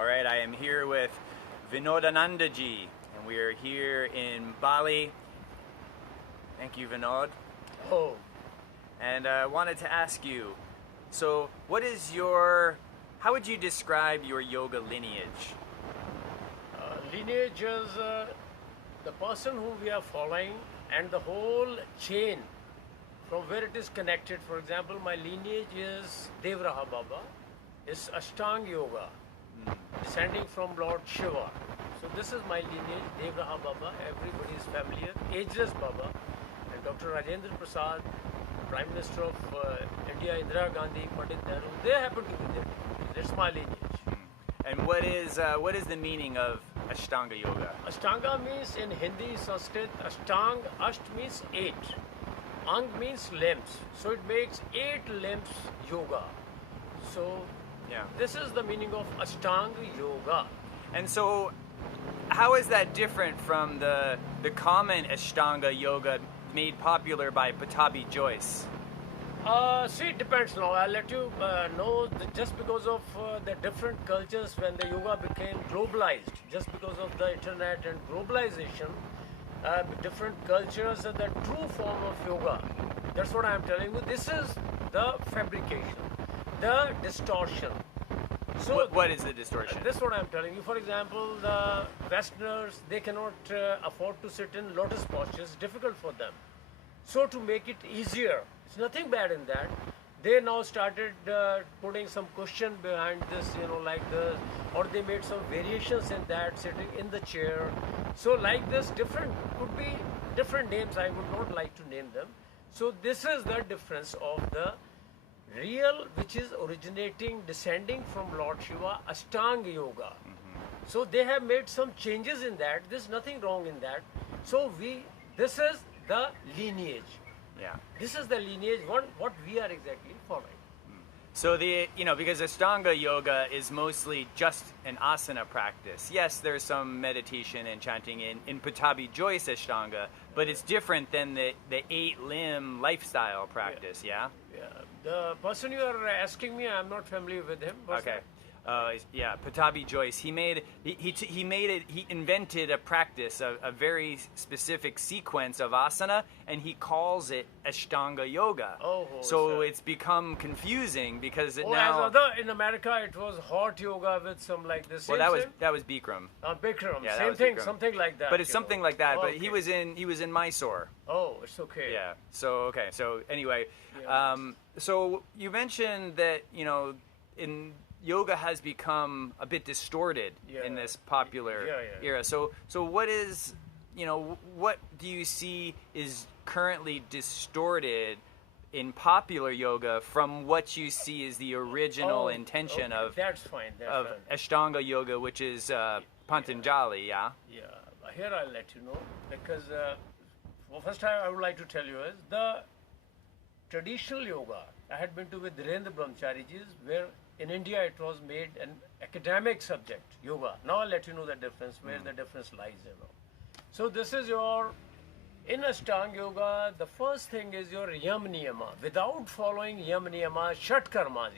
All right, I am here with Vinodanandaji, and we are here in Bali. Thank you, Vinod. Oh, And I wanted to ask you, so how would you describe your yoga lineage? lineage is the person who we are following and the whole chain from where it is connected. For example, my lineage is Devraha Baba, is Ashtang Yoga, descending from Lord Shiva. So this is my lineage, Devraha Baba, everybody is familiar, Ageless Baba, and Dr. Rajendra Prasad, Prime Minister of India, Indira Gandhi, Pandit Nehru, they happen to be there. That's my lineage. And what is the meaning of Ashtanga Yoga? Ashtanga means in Hindi, Sanskrit, Ashtang, Asht means 8. Ang means limbs. So it makes 8 limbs yoga. So Yeah. this is the meaning of Ashtanga Yoga. And so, how is that different from the common Ashtanga Yoga made popular by Patabi Joyce? See, it depends now. I'll let you know that just because of the different cultures when the yoga became globalized, just because of the internet and globalization, different cultures are the true form of yoga. That's what I'm telling you. This is the fabrication, the distortion. So What is the distortion? this is what I'm telling you. For example, the Westerners, they cannot afford to sit in lotus posture. It's difficult for them. So to make it easier, it's nothing bad in that. They now started putting some cushion behind this, like this, or they made some variations in that, sitting in the chair. So like this, could be different names. I would not like to name them. So this is the difference of the real, which is originating, descending from Lord Shiva, Ashtanga Yoga. So they have made some changes in that. There's nothing wrong in that. So this is the lineage. Yeah. This is the lineage, what we are exactly following. So because Ashtanga Yoga is mostly just an asana practice. Yes, there's some meditation and chanting in Patabi Joyce Ashtanga, but it's different than the 8-limb lifestyle practice, yeah? Yeah. The person you are asking me, I'm not familiar with him. What's Okay. that? Yeah, Patabi Joyce. He invented a practice, a very specific sequence of asana, and he calls it Ashtanga Yoga. Oh, so it's become confusing because as now. in America, it was hot yoga with some like this. Well, that was Bikram. Bikram, Yeah, that same was thing, Bikram. something like that. But it's something like that. But Okay. he was in Mysore. Oh, it's okay. Yeah. So okay. So anyway, Yeah. so you mentioned that in yoga has become a bit distorted in this popular era. So what is what do you see is currently distorted in popular yoga from what you see is the original intention okay. of That's fine. That's of fine. Ashtanga Yoga, which is Patanjali, yeah? Yeah, here I'll let you know because first I would like to tell you is the traditional yoga. I had been to with Dhirendra Brahmachari's where in India it was made an academic subject, yoga. Now I'll let you know the difference, where the difference lies, So this is in Ashtanga Yoga, the first thing is your Yam Niyama. Without following Yam Niyama, Shat Karmas,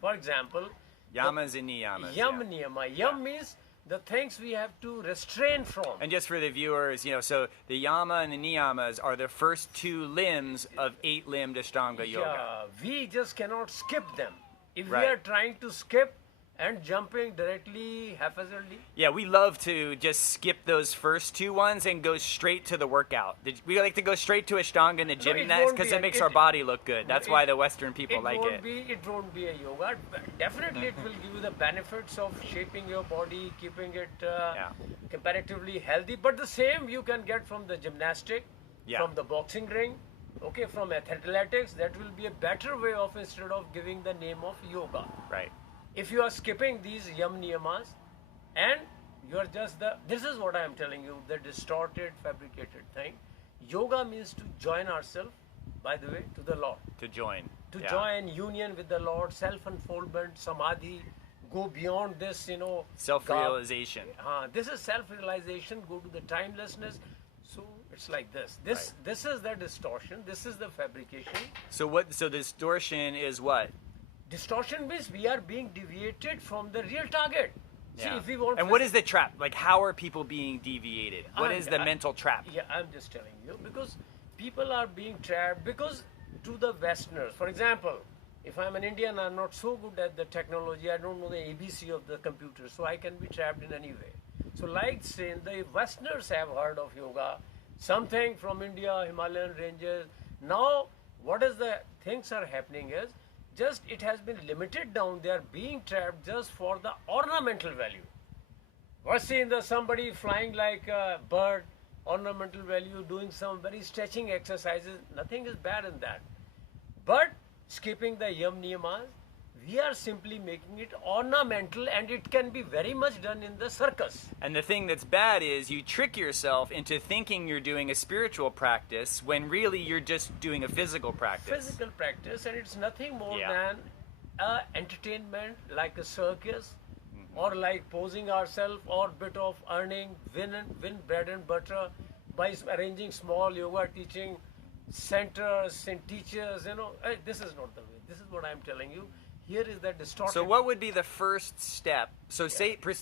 For example, Yamas and niyamas. Yam yeah. Niyama. Yam means the things we have to restrain from. And just for the viewers, so the yama and the niyamas are the first 2 limbs of 8-limbed Ashtanga Yoga. Yeah, we just cannot skip them. If Right. we are trying to skip and jumping directly haphazardly, Yeah, we love to just skip those first 2 ones and go straight to the workout. We like to go straight to Ashtanga in the gym it next won't because be it makes our body look good. That's why the Western people like it. It won't be a yoga. Definitely, it will give you the benefits of shaping your body, keeping it comparatively healthy. But the same you can get from the gymnastic, from the boxing ring, from athletics. That will be a better way of instead of giving the name of yoga. Right. If you are skipping these yam niyamas and you are just this is what I am telling you, the distorted, fabricated thing. Yoga means to join ourselves, by the way, to the Lord. To join. To join union with the Lord, self-unfoldment, samadhi, go beyond this, Self-realization. This is self-realization, go to the timelessness. So it's like this. This is the distortion, this is the fabrication. So distortion is what? Distortion means we are being deviated from the real target. See, if we want and what is the trap? Like, how are people being deviated? What is the mental trap? Yeah, I'm just telling you, because people are being trapped because to the Westerners. For example, if I'm an Indian, I'm not so good at the technology, I don't know the ABC of the computer, so I can be trapped in any way. So like saying the Westerners have heard of yoga, something from India, Himalayan ranges. Now, what is the things are happening is, just it has been limited down, they are being trapped just for the ornamental value. Was seeing the somebody flying like a bird, ornamental value, doing some very stretching exercises, nothing is bad in that. But skipping the yam niyamas, we are simply making it ornamental, and it can be very much done in the circus. And the thing that's bad is you trick yourself into thinking you're doing a spiritual practice when really you're just doing a physical practice. Physical practice, and it's nothing more than entertainment, like a circus, or like posing ourselves, or bit of earning, win bread and butter by arranging small yoga teaching centers and teachers. This is not the way. This is what I'm telling you. Here is the distortion. So what would be the first step? So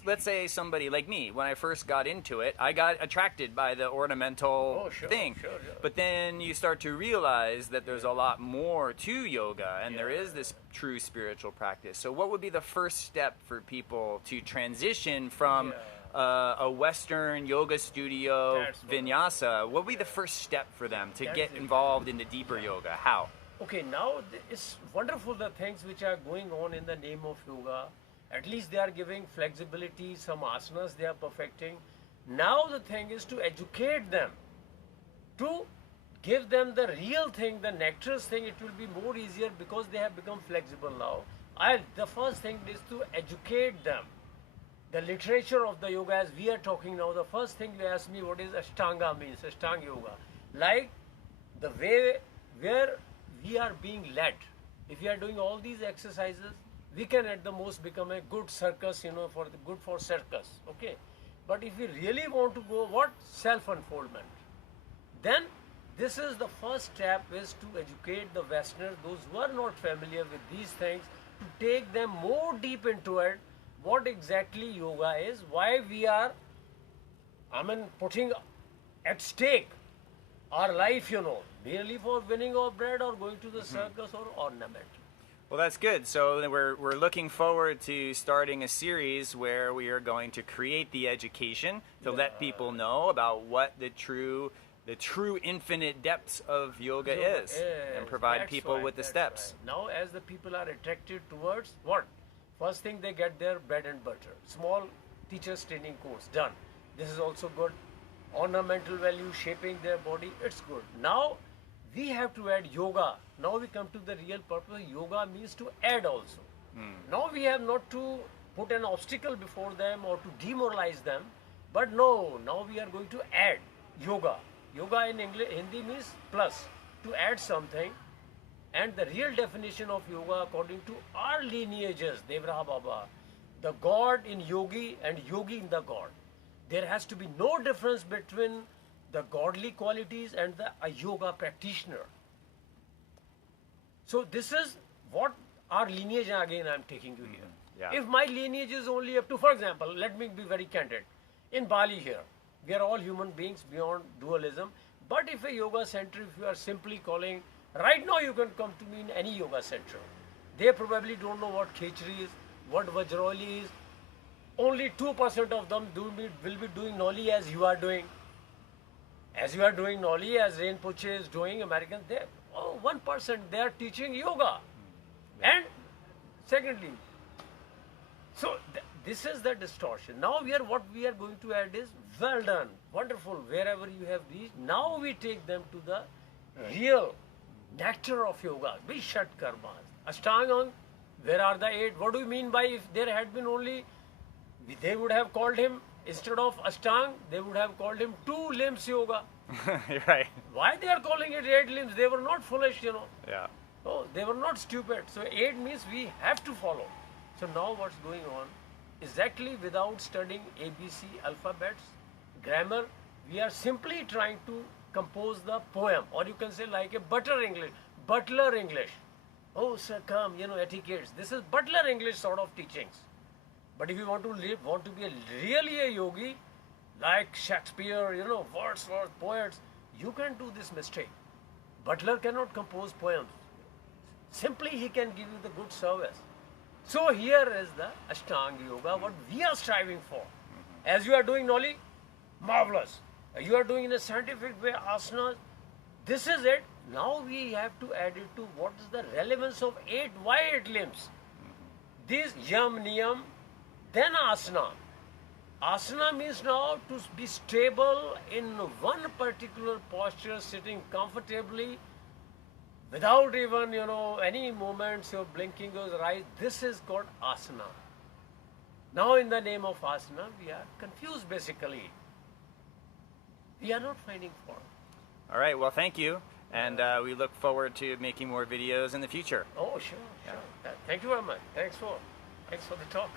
let's say somebody like me, when I first got into it, I got attracted by the ornamental thing. Sure. But then you start to realize that there's a lot more to yoga, and there is this true spiritual practice. So what would be the first step for people to transition from a Western yoga studio vinyasa? What would be the first step for them to get involved in the deeper yoga? How? Okay, now it's wonderful the things which are going on in the name of yoga. At least they are giving flexibility, some asanas they are perfecting. Now the thing is to educate them, to give them the real thing, the nectar's thing. It will be more easier because they have become flexible now. The first thing is to educate them. The literature of the yoga, as we are talking now, the first thing you ask me what is Ashtanga means, Ashtanga yoga. Like the way where we are being led. If we are doing all these exercises, we can at the most become a good circus, good for circus, okay? But if we really want to go, what? Self-unfoldment. Then, this is the first step, is to educate the Westerners, those who are not familiar with these things, to take them more deep into it, what exactly yoga is, why we are, putting at stake our life, merely for winning of bread or going to the circus or ornament. Well, that's good. So we're looking forward to starting a series where we are going to create the education to let people know about what the true infinite depths of yoga is, and provide people with the steps. Right. Now, as the people are attracted towards what? First thing, they get their bread and butter. Small teacher's training course, done. This is also good. Ornamental value, shaping their body, it's good. Now we have to add yoga. Now we come to the real purpose. Yoga means to add also. Now we have not to put an obstacle before them or to demoralize them, but no, now we are going to add yoga. Yoga in English, Hindi means plus, to add something. And the real definition of yoga according to our lineages, Devraha Baba, the God in yogi and yogi in the God. There has to be no difference between the godly qualities and a yoga practitioner. So this is what our lineage, again I'm taking you here. Yeah. If my lineage is only up to, for example, let me be very candid. In Bali here, we are all human beings beyond dualism. But if a yoga center, if you are simply calling, right now you can come to me in any yoga center. They probably don't know what Khechri is, what Vajroli is. Only 2% of them will be doing Noli as you are doing. As you are doing Noli, as Rinpoche is doing, Americans, 1% they are teaching yoga. And secondly, so this is the distortion. Now what we are going to add is, well done, wonderful, wherever you have reached. Now we take them to the real nectar of yoga, Vishat Karmas. Ashtang, where are the 8? What do you mean by, if there had been only, they would have called him, instead of Ashtang, they would have called him 2 limbs yoga. Right. Why they are calling it 8 limbs? They were not foolish, Yeah. Oh, they were not stupid. So 8 means we have to follow. So now what's going on? Exactly without studying ABC alphabets, grammar, we are simply trying to compose the poem, or you can say like a butler English. Oh, sir, come, etiquettes. This is butler English sort of teachings. But if you want to be really a yogi, like Shakespeare, Wordsworth, poets, you can do this mistake. Butler cannot compose poems. Simply he can give you the good service. So here is the Ashtanga Yoga, what we are striving for. As you are doing, Noli, marvelous. You are doing in a scientific way, asanas. This is it. Now we have to add it to what is the relevance of 8. Why 8 limbs? These yam, niyam, then asana. Asana means now to be stable in one particular posture, sitting comfortably, without even, any movements of blinking your eyes. This is called asana. Now in the name of asana, we are confused basically. We are not finding form. All right, well, thank you. And we look forward to making more videos in the future. Oh, sure. Thank you very much. Thanks for the talk.